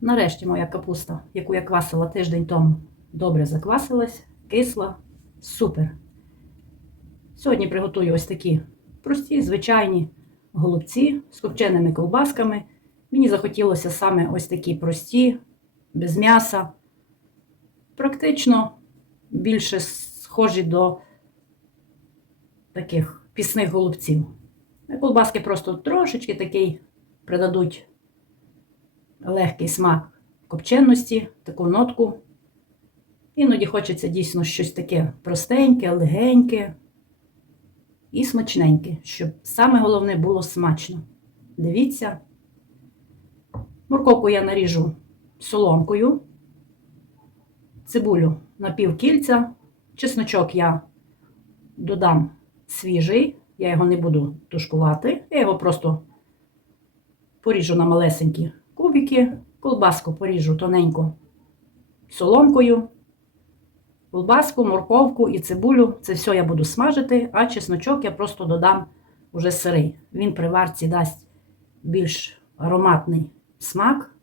Нарешті моя капуста, яку я квасила тиждень тому, добре заквасилась, кисла, супер. Сьогодні приготую ось такі прості, звичайні голубці з копченими ковбасками. Мені захотілося саме ось такі прості, без м'яса. Практично більше схожі до таких пісних голубців. Колбаски просто трошечки такий придадуть легкий смак копченості, таку нотку. Іноді хочеться дійсно щось таке простеньке, легеньке і смачненьке, щоб саме головне було смачно. Дивіться. Морковку я наріжу соломкою, цибулю на півкільця, чесночок я додам свіжий, я його не буду тушкувати, я його просто поріжу на малесенькі кубики, колбаску поріжу тоненько соломкою, колбаску, морковку і цибулю. Це все я буду смажити, а чесночок я просто додам уже сирий. Він при варці дасть більш ароматний смак,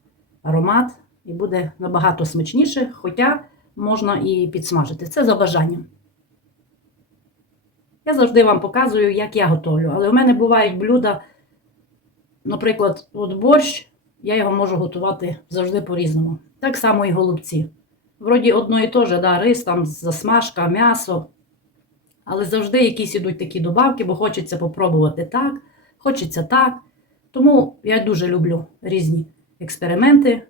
аромат і буде набагато смачніше, хоча можна і підсмажити. Це за бажанням. Я завжди вам показую, як я готовлю. Але в мене бувають блюда, наприклад, от борщ, я його можу готувати завжди по-різному. Так само і голубці. Вроді одно і те же, да, рис, там засмажка, м'ясо. Але завжди якісь ідуть такі добавки, бо хочеться попробувати так, хочеться так. Тому я дуже люблю різні експерименти.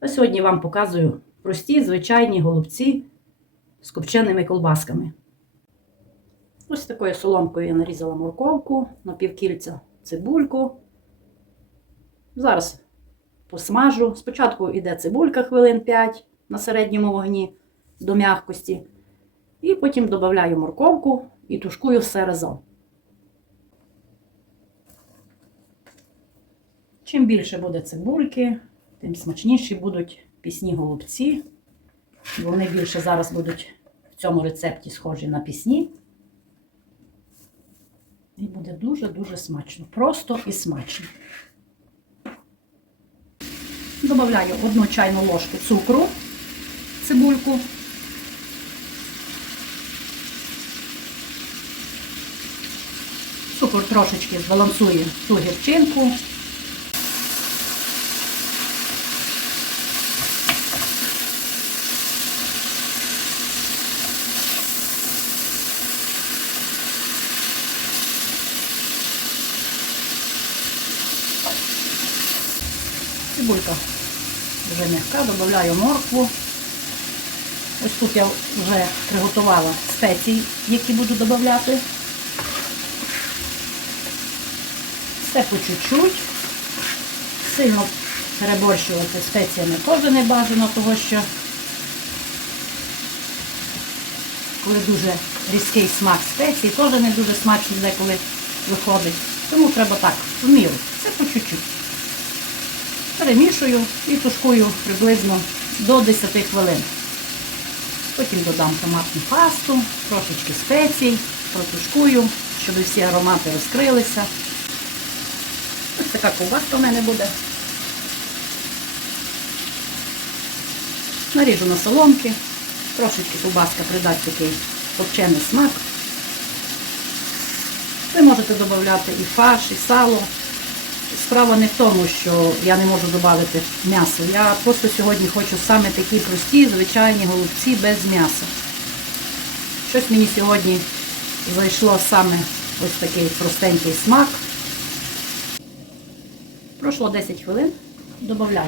А сьогодні вам показую прості, звичайні голубці з копченими колбасками. Ось такою соломкою я нарізала морковку, на півкільця цибульку. Зараз посмажу. Спочатку йде цибулька хвилин 5 на середньому вогні до м'якості. І потім додаю морковку і тушкую все разом. Чим більше буде цибульки, тим смачніші будуть пісні голубці. Вони більше зараз будуть в цьому рецепті схожі на пісні. І буде дуже-дуже смачно. Просто і смачно. Добавляю одну чайну ложку цукру, цибульку. Цукор трошечки збалансує ту гірчинку. Цибулька м'яка, додаю моркву. Ось тут я вже приготувала спеції, які буду додавати. Все по чуть-чуть. Сильно переборщувати спеціями теж не бажано, тому що коли дуже різкий смак спецій, теж не дуже смачно деколи виходить. Тому треба так, в міру. Це по чуть-чуть. Перемішую і тушкую приблизно до 10 хвилин. Потім додам томатну пасту, трошечки спецій, протушкую, щоб всі аромати розкрилися. Ось така ковбаска в мене буде. Наріжу на соломки, трошечки ковбаска придасть такий копчений смак. Ви можете додати і фарш, і сало. Справа не в тому, що я не можу додати м'ясо. Я просто сьогодні хочу саме такі прості, звичайні голубці без м'яса. Щось мені сьогодні зайшло саме ось такий простенький смак. Пройшло 10 хвилин, додаю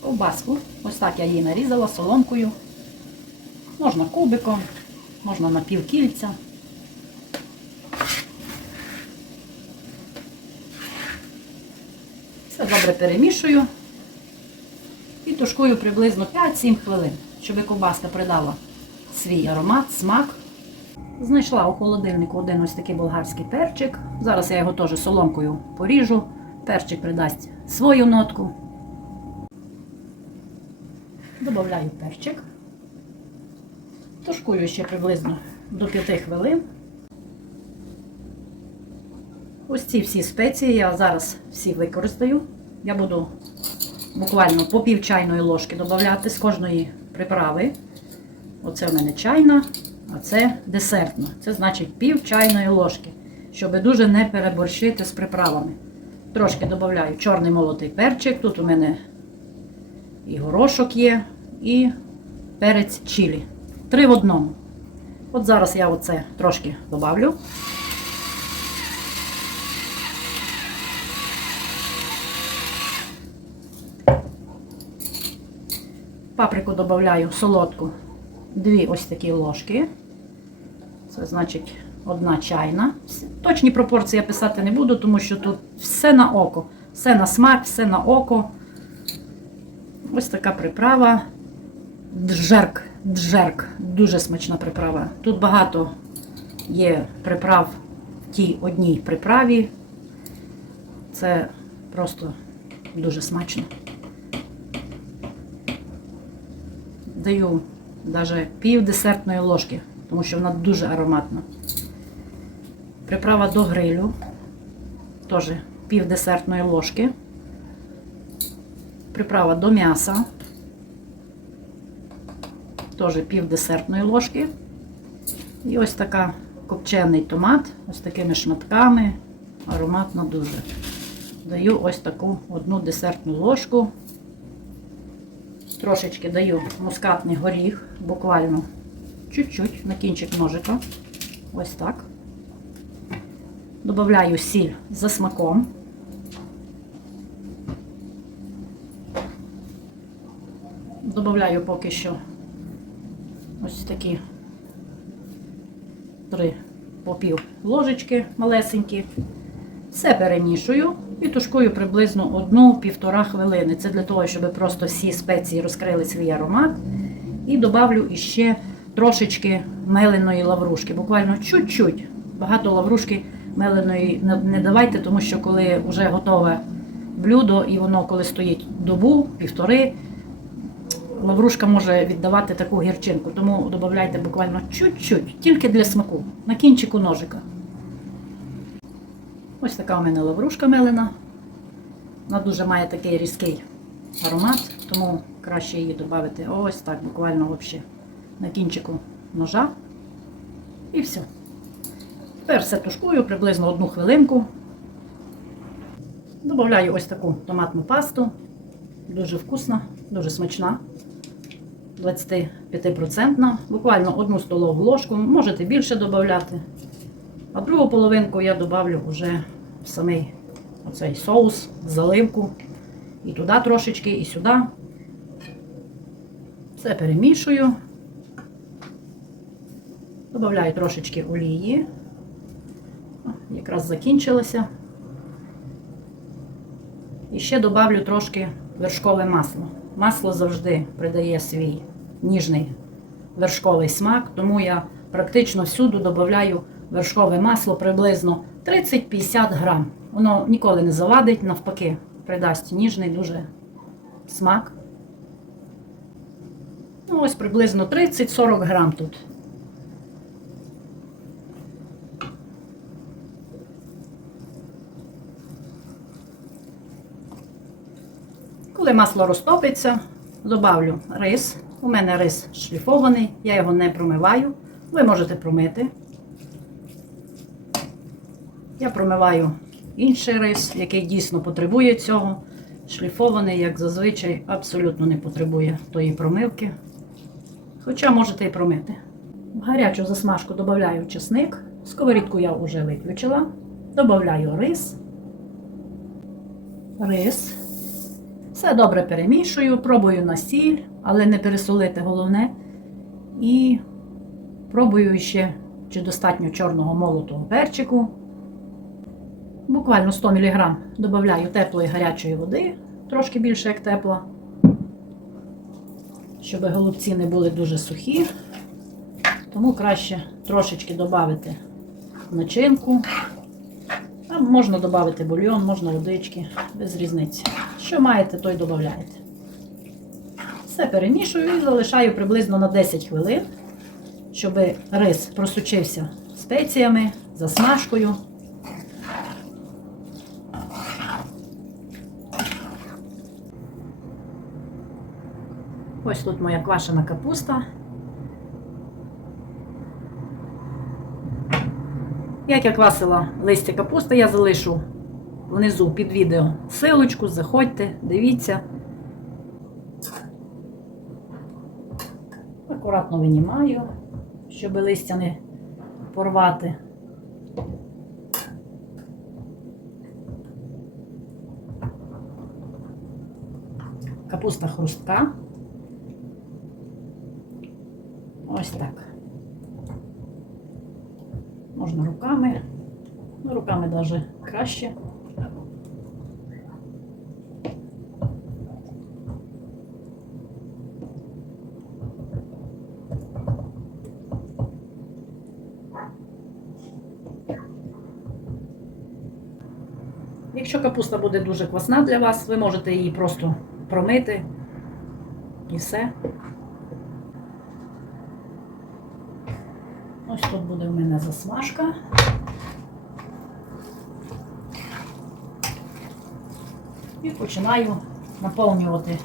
ковбаску. Ось так я її нарізала соломкою. Можна кубиком, можна на півкільця. Все добре перемішую і тушкую приблизно 5-7 хвилин, щоб ковбаска придала свій аромат, смак. Знайшла у холодильнику один ось такий болгарський перчик. Зараз я його теж соломкою поріжу. Перчик придасть свою нотку. Добавляю перчик. Тушкую ще приблизно до 5 хвилин. Ось ці всі спеції я зараз всі використаю. Я буду буквально по пів чайної ложки додати з кожної приправи. Оце в мене чайна, а це десертна. Це значить пів чайної ложки, щоб дуже не переборщити з приправами. Трошки додаю чорний молотий перчик. Тут у мене і горошок є, і перець чилі. Три в одному. От зараз я оце трошки добавлю. Паприку додаю солодку. Дві ось такі ложки. Це значить одна чайна. Точні пропорції я писати не буду, тому що тут все на око. Все на смак, все на око. Ось така приправа. Джерк. Джерк. Дуже смачна приправа. Тут багато є приправ в тій одній приправі. Це просто дуже смачно. Даю навіть пів десертної ложки, тому що вона дуже ароматна. Приправа до грилю. Теж пів десертної ложки. Приправа до м'яса. Теж пів десертної ложки. І ось така копчений томат, ось такими шматками. Ароматно дуже. Даю ось таку одну десертну ложку. Трошечки даю мускатний горіх, буквально чуть-чуть на кінчик ножика. Ось так. Добавляю сіль за смаком. Добавляю поки що ось такі три по пів ложечки малесенькі. Все перемішую і тушкую приблизно одну-півтора хвилини. Це для того, щоб просто всі спеції розкрили свій аромат. І добавлю іще трошечки меленої лаврушки. Буквально чуть-чуть. Багато лаврушки меленої не- давайте, тому що коли вже готове блюдо, і воно коли стоїть добу, півтори, лаврушка може віддавати таку гірчинку. Тому додавайте буквально чуть-чуть, тільки для смаку, на кінчику ножика. Ось така у мене лаврушка мелена. Вона дуже має такий різкий аромат, тому краще її додати ось так, буквально взагалі на кінчику ножа. І все. Тепер все тушкую приблизно одну хвилинку. Добавляю ось таку томатну пасту. Дуже вкусна, дуже смачна. 25%. Буквально одну столову ложку. Можете більше додати. А другу половинку я додавлю вже в самий оцей соус, заливку. І туди трошечки, і сюди. Все перемішую. Добавляю трошечки олії. Якраз закінчилося. І ще додавлю трошки вершкове масло. Масло завжди придає свій ніжний вершковий смак, тому я практично всюди додаю вершкове масло приблизно 30-50 грам. Воно ніколи не завадить, навпаки, придасть ніжний дуже смак. Ну, ось приблизно 30-40 грам тут. Коли масло розтопиться, додавлю рис. У мене рис шліфований, я його не промиваю. Ви можете промити. Я промиваю інший рис, який дійсно потребує цього. Шліфований, як зазвичай, абсолютно не потребує тої промивки. Хоча можете і промити. В гарячу засмажку додаю чесник. Сковорідку я вже виключила. Додаю рис. Рис. Все добре перемішую, пробую на сіль, але не пересолити головне. І пробую ще, чи достатньо чорного молотого перчику. Буквально 100 мг додаю теплої гарячої води, трошки більше як тепла, щоб голубці не були дуже сухі. Тому краще трошечки додати начинку. А можна додати бульйон, можна водички, без різниці. Що маєте, то й додаєте. Все перемішую і залишаю приблизно на 10 хвилин, щоб рис просучився спеціями, засмажкою. Ось тут моя квашена капуста. Як я квасила листя капусти, я залишу внизу під відео силочку, заходьте, дивіться. Акуратно винімаю, щоб листя не порвати. Капуста хрустка. Ось так. Можна руками. Ну, руками навіть краще. Якщо капуста буде дуже квасна для вас, ви можете її просто промити і все. Ось тут буде в мене засмажка. І починаю наповнювати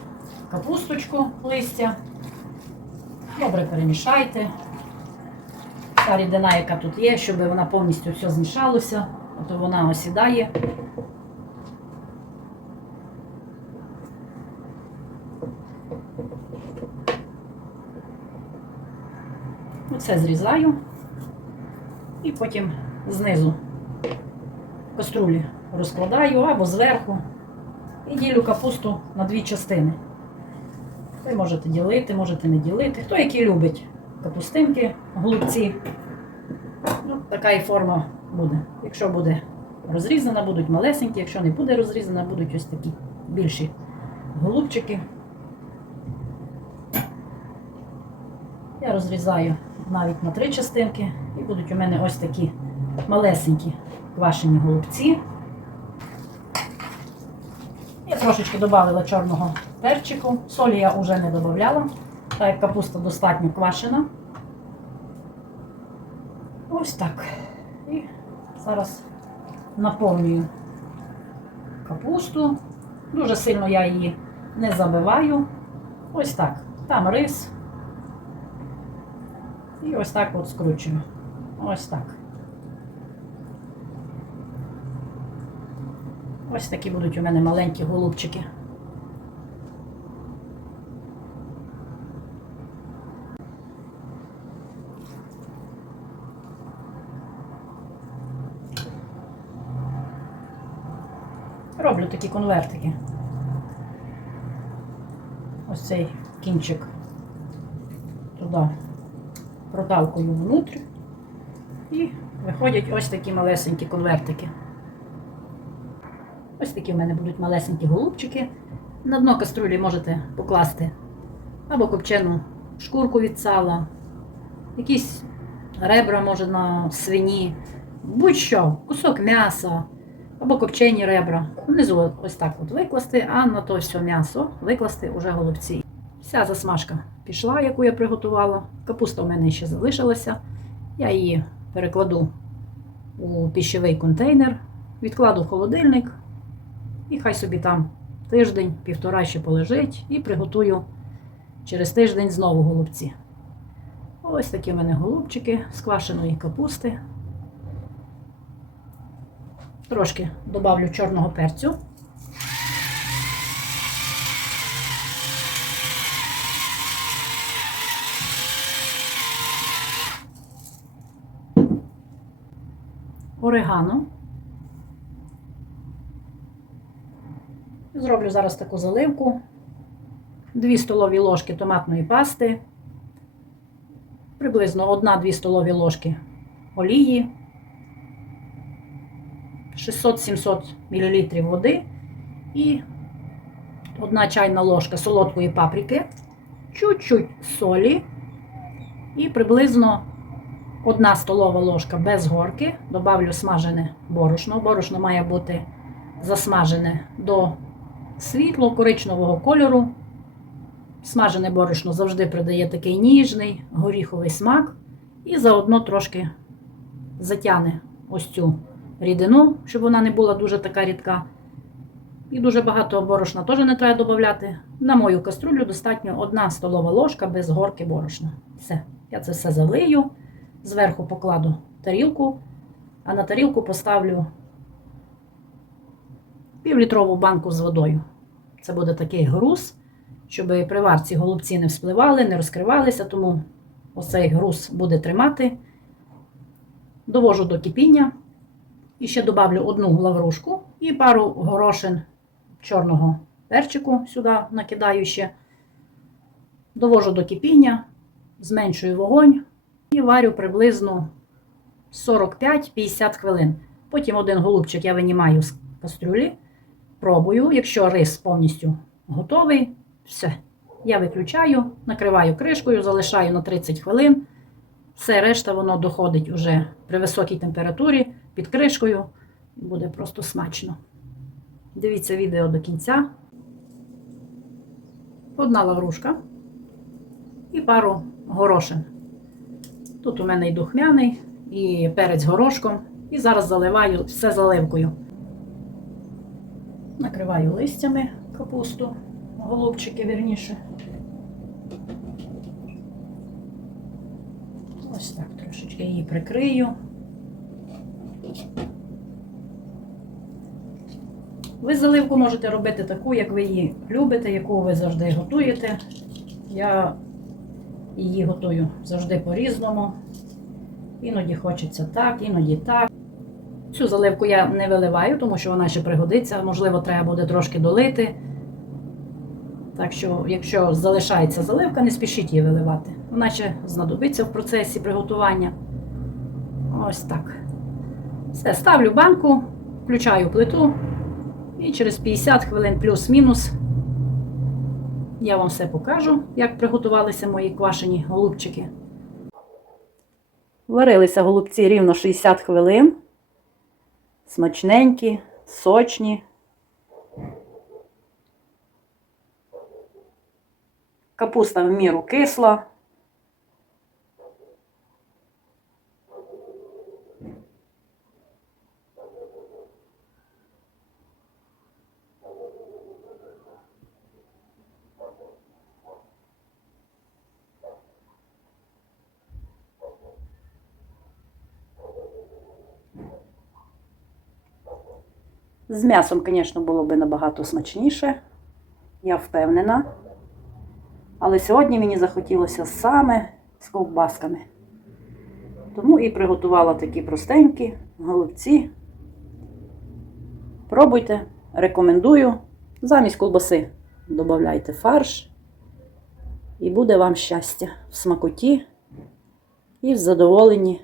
капусточку листя. Добре перемішайте. Та рідина, яка тут є, щоб вона повністю все змішалося, а то вона осідає. Оце зрізаю і потім знизу каструлі розкладаю або зверху і ділю капусту на дві частини. Ви можете ділити, можете не ділити. Хто який любить капустинки, голубці. Ну, така і форма буде. Якщо буде розрізана, будуть малесенькі, якщо не буде розрізана, будуть ось такі більші голубчики. Я розрізаю навіть на три частинки, і будуть у мене ось такі малесенькі квашені голубці. Я трошечки додала чорного перчику. Солі я вже не додавала, так як капуста достатньо квашена. Ось так. І зараз наповнюю капусту. Дуже сильно я її не забиваю. Ось так. Там рис. І ось так от скручую. Ось так. Ось такі будуть у мене маленькі голубчики. Роблю такі конвертики. Ось цей кінчик туди проталкую внутрі і виходять ось такі малесенькі конвертики. Ось такі в мене будуть малесенькі голубчики. На дно каструлі можете покласти або копчену шкурку від сала, якісь ребра, може, на свині, будь-що, кусок м'яса або копчені ребра. Внизу ось так от викласти, а на то все м'ясо викласти уже голубці. Вся засмажка пішла, яку я приготувала. Капуста в мене ще залишилася. Я її перекладу у піщовий контейнер, відкладу в холодильник, і хай собі там тиждень, півтора ще полежить, і приготую через тиждень знову голубці. Ось такі в мене голубчики з квашеної капусти. Трошки добавлю чорного перцю. Орегано. Зроблю зараз таку заливку. 2 столові ложки томатної пасти, приблизно 1-2 столові ложки олії, 600-700 мл води. І 1 чайна ложка солодкої паприки, чуть-чуть солі. І приблизно Одна столова ложка без горки, добавлю смажене борошно. Борошно має бути засмажене до світло-коричневого кольору. Смажене борошно завжди придає такий ніжний горіховий смак. І заодно трошки затягне ось цю рідину, щоб вона не була дуже така рідка. І дуже багато борошна теж не треба додати. На мою каструлю достатньо одна столова ложка без горки борошна. Все. Я це все залию. Зверху покладу тарілку, а на тарілку поставлю півлітрову банку з водою. Це буде такий груз, щоб при варці голубці не вспливали, не розкривалися, тому оцей груз буде тримати. Довожу до кипіння. І ще добавлю одну лаврушку і пару горошин чорного перчику сюди накидаю ще. Довожу до кипіння, зменшую вогонь і варю приблизно 45-50 хвилин. Потім один голубчик я винімаю з кастрюлі, пробую. Якщо рис повністю готовий, все. Я виключаю, накриваю кришкою, залишаю на 30 хвилин. Все решта воно доходить уже при високій температурі під кришкою. Буде просто смачно. Дивіться відео до кінця. Одна лаврушка і пару горошин. Тут у мене і духмяний, і перець горошком. І зараз заливаю все заливкою. Накриваю листями капусту, голубчики вірніше. Ось так трошечки її прикрию. Ви заливку можете робити таку, як ви її любите, яку ви завжди готуєте. Я її готую завжди по-різному. Іноді хочеться так, іноді так. Цю заливку я не виливаю, тому що вона ще пригодиться. Можливо, треба буде трошки долити. Так що, якщо залишається заливка, не спішіть її виливати. Вона ще знадобиться в процесі приготування. Ось так. Все, ставлю банку, включаю плиту. І через 50 хвилин плюс-мінус я вам все покажу, як приготувалися мої квашені голубчики. Варилися голубці рівно 60 хвилин. Смачненькі, сочні. Капуста в міру кисла. З м'ясом, звісно, було б набагато смачніше, я впевнена. Але сьогодні мені захотілося саме з ковбасками. Тому і приготувала такі простенькі голубці. Пробуйте, рекомендую. Замість ковбаси додавайте фарш. І буде вам щастя в смакоті і в задоволенні